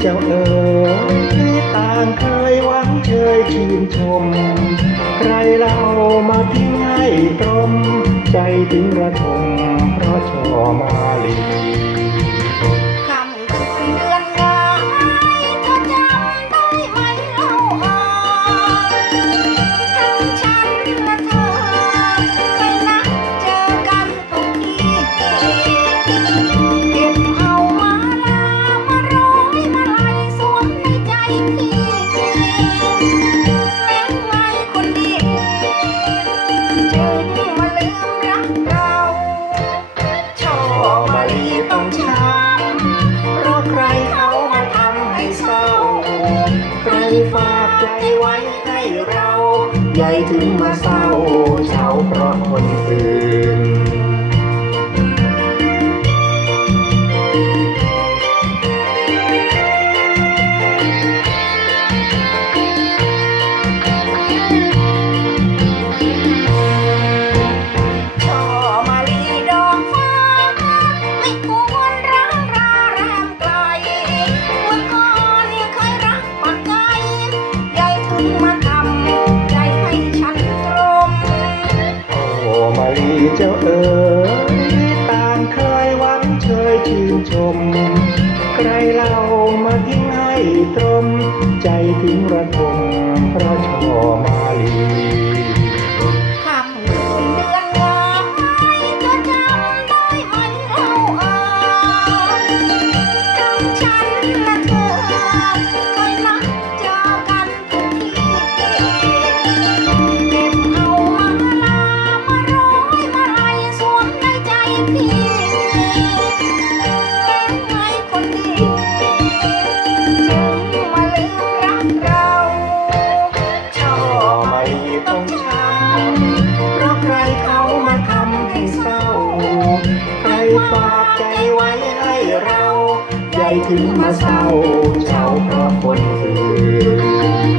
เจ้าเอ๋ยต่างเคยหวังเคยชื่นชม ใครเล่ามาทิ้งให้ตรม ใจถึงระทมเพราะชอมา ใจไว้ให้เรา ใหญ่ถึงมาเศร้าเช้าเพราะคนอื่น เจ้าเอ๋ยต่างเคยหวังเชยชื่นชม ใครเล่ามาทิ้งให้ตรม ใจถึงระทมเพราะชอมา ฝากใจไว้ให้เราใหญ่ถึงมาเศร้าเศร้าเพราะคนอื่น